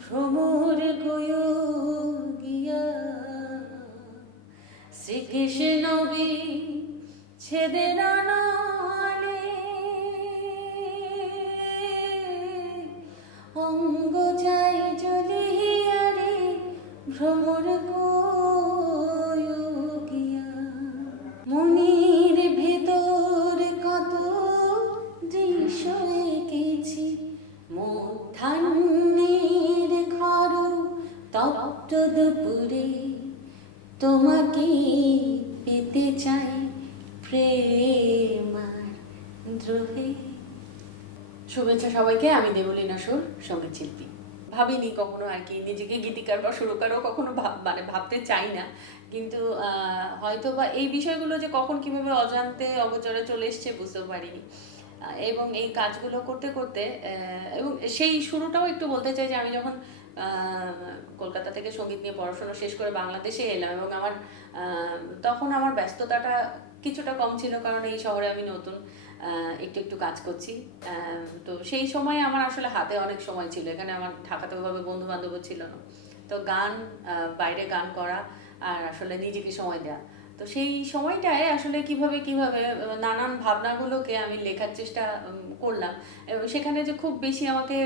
ভ্রমর গয়ো গিয়া শ্রীকৃষ্ণ ছেদে নালে অঙ্গ যাই জ্বলিয়া রে ভ্রমর গয়ো গিয়া মনির ভেতর কত দৃশ্য এঁকেছি মধ্যাহ্নের ঘর তপ্ত দুপুরে তোমাকে পেতে চাই প্রেমার দ্রোহে। শুভেচ্ছা সবাইকে, আমি দেবলীনা সুর, সঙ্গীত শিল্পী। ভাবিনি কখনো আর কি নিজেকে গীতিকার বা সুরকারও কখনো ভাবতে চাই না, কিন্তু হয়তো বা এই বিষয়গুলো যে কখন কিভাবে অজান্তে অগোচরে চলে এসছে বুঝতেও পারিনি। এবং এই কাজগুলো করতে করতে এবং সেই শুরুটাও একটু বলতে চাই যে আমি যখন কলকাতা থেকে সঙ্গীত নিয়ে পড়াশোনা শেষ করে বাংলাদেশে এলাম, এবং আমার তখন আমার ব্যস্ততাটা কিছুটা কম ছিল, কারণ এই শহরে আমি নতুন, একটু একটু কাজ করছি। তো সেই সময় আমার আসলে হাতে অনেক সময় ছিল, এখানে আমার ঢাকাতে ওইভাবে বন্ধু বান্ধবও ছিল না, তো গান, বাইরে গান করা আর আসলে নিজেকে সময় দেওয়া, তো সেই সময়টায় আসলে কিভাবে নানান ভাবনাগুলোকে আমি লেখার চেষ্টা করলাম। এবং সেখানে যে খুব বেশি আমাকে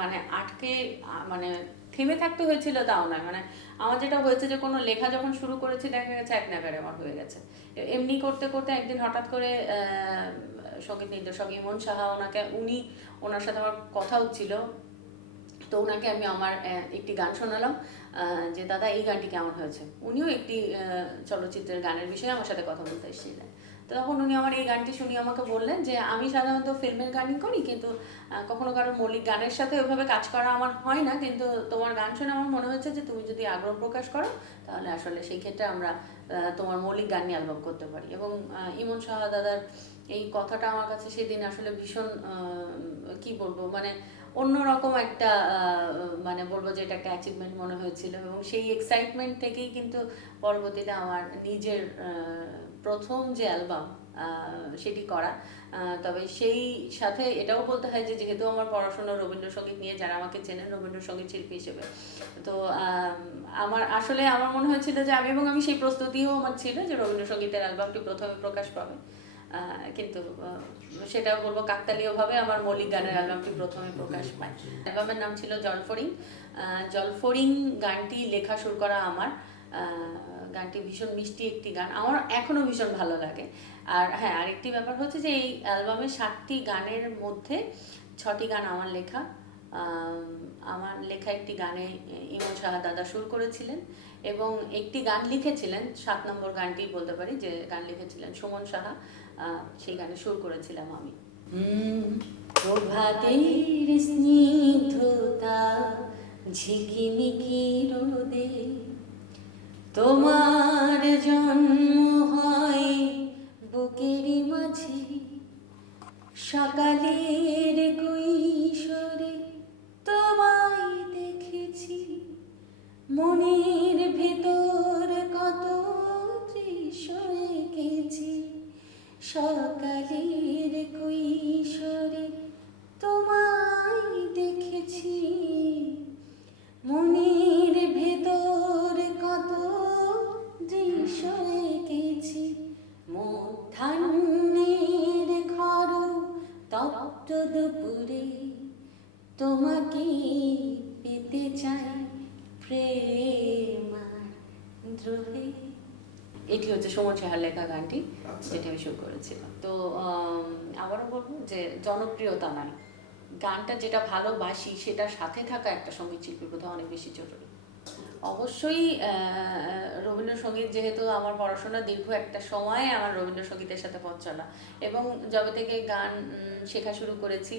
মানে আটকে মানে থেমে থাকতে হয়েছিল তাও নয়, মানে আমার যেটা হয়েছে যে কোনো লেখা যখন শুরু করেছি দেখা গেছে এক নাগাড়ে আমার হয়ে গেছে। এমনি করতে করতে একদিন হঠাৎ করে সঙ্গীত নির্দেশক ইমন সাহা, ওনার সাথে আমার কথা হচ্ছিল, তো ওনাকে আমি আমার একটি গান শোনালাম যে দাদা এই গানটি কেমন হয়েছে। উনিও একটি চলচ্চিত্রের গানের বিষয়ে আমার সাথে কথা বলতে এসেছিলেন, তো তখন উনি আমার এই গানটি শুনিয়ে আমাকে বললেন যে আমি সাধারণত ফিল্মের গানই করি, কিন্তু কখনো কারো মৌলিক গানের সাথে ওইভাবে কাজ করা আমার হয় না, কিন্তু তোমার গান শুনে আমার মনে হয়েছে যে তুমি যদি আগ্রহ প্রকাশ করো তাহলে আসলে সেই ক্ষেত্রে আমরা তোমার মৌলিক গান নিয়ে অ্যালবাম করতে পারি। এবং ইমন সাহা দাদার এই কথাটা আমার কাছে সেদিন আসলে ভীষণ কি বলবো, মানে অন্যরকম একটা মানে বলবো যে এটা একটা অ্যাচিভমেন্ট মনে হয়েছিল। এবং সেই এক্সাইটমেন্ট থেকেই কিন্তু পরবর্তীতে আমার নিজের প্রথম যে অ্যালবাম সেটি করা। তবে সেই সাথে এটাও বলতে হয় যে যেহেতু আমার পড়াশোনা রবীন্দ্রসঙ্গীত নিয়ে, যারা আমাকে চেনেন রবীন্দ্রসঙ্গীত শিল্পী হিসেবে, তো আমার মনে হয়েছিল যে আমি সেই প্রস্তুতিও আমার ছিল যে রবীন্দ্রসঙ্গীতের অ্যালবামটি প্রথমে প্রকাশ পাবে, কিন্তু সেটাও বলবো কাকতালীয়ভাবে আমার মৌলিক গানের অ্যালবামটি প্রথমে প্রকাশ পায়। অ্যালবামের নাম ছিল জলফড়িং। জলফড়িং গানটি লেখা শুরু করা আমার। গানটি ভীষণ মিষ্টি একটি গান, আমার এখনও ভীষণ ভালো লাগে। আর হ্যাঁ, আরেকটি ব্যাপার হচ্ছে যে এই অ্যালবামের 7টি গানের মধ্যে 6টি গান আমার লেখা। আমার লেখা একটি গানে ইমন সাহা দাদা সুর করেছিলেন, এবং একটি গান লিখেছিলেন, 7 নম্বর গানটি বলতে পারি যে গান লিখেছিলেন সুমন সাহা, সেই গানে সুর করেছিলাম আমি। প্রভাতের স্নিগ্ধতা ঝিকিমিকি রোদে তোমার জন্ম হয় বুকেরই মাঝে, সকালের কৈশোরে তোমায় দেখেছি, মনের ভেতর কত দৃশ্য এঁকেছি, সকালের কৈশোরে তোমায় দেখেছি, মনের ভেতর কত দৃশ্য এঁকেছি, মধ্যাহ্নের ঘর তপ্ত দুপুরে তোমাকে পেতে চাই প্রেমার দ্রোহে। এটি হচ্ছে সুমন সাহার লেখা গানটি, যেটি আমি শুরু করেছিলাম। তো আবারও বলবো যে জনপ্রিয়তা নয়, গানটা যেটা ভালোবাসি সেটার সাথে থাকা একটা সঙ্গীত শিল্পীর বোধহয় অনেক বেশি জরুরি। অবশ্যই রবীন্দ্রসঙ্গীত, যেহেতু আমার পড়াশোনা দীর্ঘ একটা সময় আমার রবীন্দ্রসঙ্গীতের সাথে পথ চলা, এবং যবে থেকে গান শেখা শুরু করেছি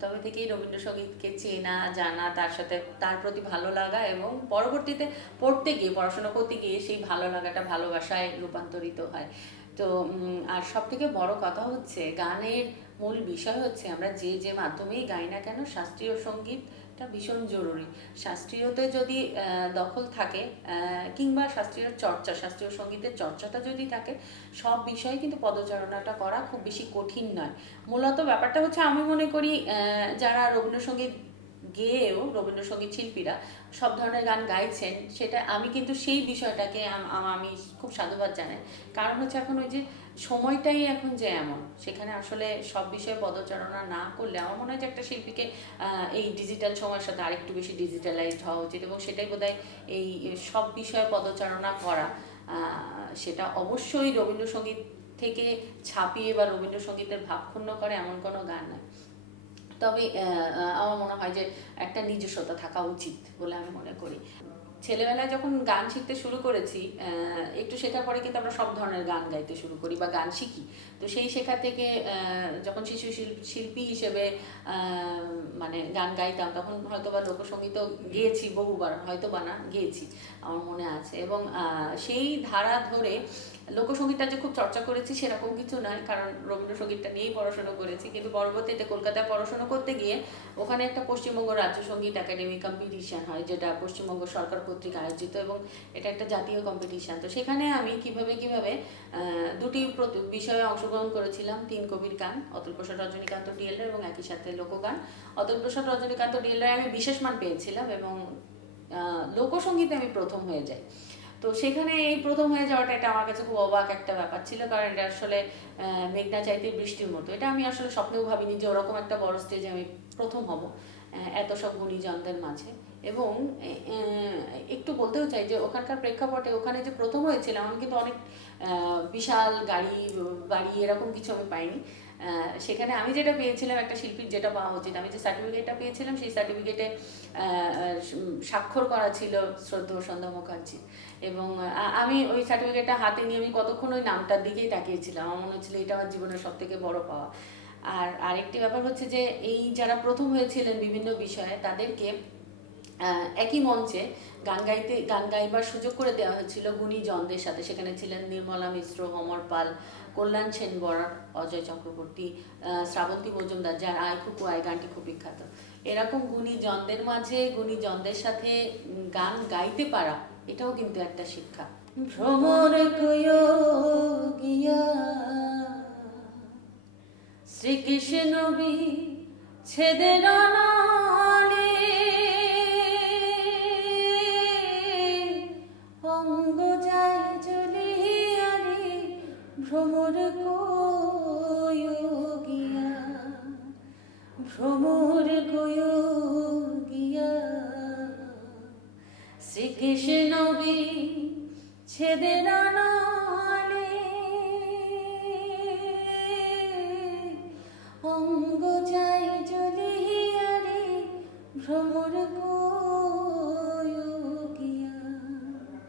তবে থেকেই রবীন্দ্রসঙ্গীতকে চেনা জানা, তার সাথে তার প্রতি ভালো লাগা, এবং পরবর্তীতে পড়তে গিয়ে, পড়াশোনা করতে গিয়ে সেই ভালো লাগাটা ভালোবাসায় রূপান্তরিত হয়। তো আর সব থেকে বড় কথা হচ্ছে, গানের মূল বিষয় হচ্ছে আমরা যে মাধ্যমেই গাই না কেন, শাস্ত্রীয় সঙ্গীতটা ভীষণ জরুরি। শাস্ত্রীয়তে যদি দখল থাকে, কিংবা শাস্ত্রীয় সঙ্গীতের চর্চাটা যদি থাকে, সব বিষয়ে কিন্তু পদচারণাটা করা খুব বেশি কঠিন নয়। মূলত ব্যাপারটা হচ্ছে, আমি মনে করি যারা রবীন্দ্রসঙ্গীত গেয়েও রবীন্দ্রসঙ্গীত শিল্পীরা সব ধরনের গান গাইছেন, সেটা আমি কিন্তু সেই বিষয়টাকে আমি খুব সাধুবাদ জানাই। কারণ হচ্ছে এখন ওই যে সময়টাই এখন যে এমন, সেখানে আসলে সব বিষয়ে পদচারণা না করলে আমার মনে হয় যে একটা শিল্পীকে এই ডিজিটাল সময়ের সাথে আরেকটু বেশি ডিজিটালাইজড হওয়া উচিত, এবং সেটাই বোধহয় এই সব বিষয়ে পদচারণা করা। সেটা অবশ্যই রবীন্দ্রসঙ্গীত থেকে ছাপিয়ে বা রবীন্দ্রসঙ্গীতের ভাবক্ষুণ্ণ করে এমন কোনো গান নয়। তবে আমার মনে হয় যে একটা নিজস্বতা থাকা উচিত বলে আমি মনে করি। ছেলেবেলায় যখন গান শিখতে শুরু করেছি, একটু শেখার পরে কিন্তু আমরা সব ধরনের গান গাইতে শুরু করি বা গান শিখি। তো সেই শেখা থেকে যখন শিশু শিল্পী হিসেবে মানে গান গাইতাম, তখন হয়তো বা লোকসঙ্গীতও গেয়েছি বহুবার, হয়তো বা না গেয়েছি, আমার মনে আছে। এবং সেই ধারা ধরে লোকসঙ্গীতটা যে খুব চর্চা করেছি সেরকম কিছু নয়, কারণ রবীন্দ্রসঙ্গীতটা নিয়েই পড়াশোনা করেছি। কিন্তু পরবর্তীতে কলকাতায় পড়াশোনা করতে গিয়ে ওখানে একটা পশ্চিমবঙ্গ রাজ্য সঙ্গীত একাডেমি কম্পিটিশান হয়, যেটা পশ্চিমবঙ্গ সরকার কর্তৃক আয়োজিত, এবং এটা একটা জাতীয় কম্পিটিশান। তো সেখানে আমি কিভাবে দুটি বিষয়ে অংশগ্রহণ করেছিলাম। 3 কবির গান, অতুল প্রসাদ রজনীকান্ত ডিএলআর এবং একই সাথে লোকগান। অতুল প্রসাদ রজনীকান্ত ডিএলআর আমি বিশেষ মান পেয়েছিলাম, এবং লোকসঙ্গীতে আমি প্রথম হয়ে যাই। তো সেখানে এই প্রথম হয়ে যাওয়াটা, এটা আমার কাছে খুব অবাক একটা ব্যাপার ছিল, কারণ এটা আসলে মেঘনা চাইতে বৃষ্টির মতো। এটা আমি আসলে স্বপ্নেও ভাবিনি যে ওরকম একটা বড় স্টেজে আমি প্রথম হব এত সব গুণীজনদের মাঝে। এবং একটু বলতেও চাই যে ওখানকার প্রেক্ষাপটে, ওখানে যে প্রথম হয়েছিলাম, আমি কিন্তু অনেক বিশাল বাড়ি এরকম কিছু আমি পাইনি। সেখানে আমি যেটা পেয়েছিলাম, একটা শিল্পীর যেটা পাওয়া উচিত, আমি যে সার্টিফিকেটটা পেয়েছিলাম, সেই সার্টিফিকেটে স্বাক্ষর করা ছিল শ্রদ্ধেয় সন্ধ্যা মুখার্জি। এবং আমি ওই সার্টিফিকেটটা হাতে নিয়ে আমি কতক্ষণ ওই নামটার দিকেই তাকিয়েছিলাম। আমার মনে হচ্ছিল এটা আমার জীবনের সব থেকে বড় পাওয়া। আর আরেকটি ব্যাপার হচ্ছে যে এই যারা প্রথম হয়েছিলেন বিভিন্ন বিষয়ে, তাদেরকে একই মঞ্চে গান গাইবার সুযোগ করে দেওয়া হয়েছিল গুণীজনদের সাথে। সেখানে ছিলেন নির্মলা মিশ্র, অমর পাল, কল্যাণ সেন বরা, অজয় চক্রবর্তী, শ্রাবন্তী মজুমদার, যার আয় খুকু আয় গানটি খুব বিখ্যাত। এরকম গুণীজনদের মাঝে গুণীজনদের সাথে গান গাইতে পারা, এটাও কিন্তু একটা শিক্ষা। ভ্রমর গিয়া শ্রীকৃষ্ণ ছেদের নালে, অঙ্গ যায় জ্বলিয়া রে ভ্রমর গিয়া, ভ্রমর গিয়া শ্রীকৃষ্ণ ছেদের নালে, অঙ্গ যায় জ্বলিয়া রে ভ্রমর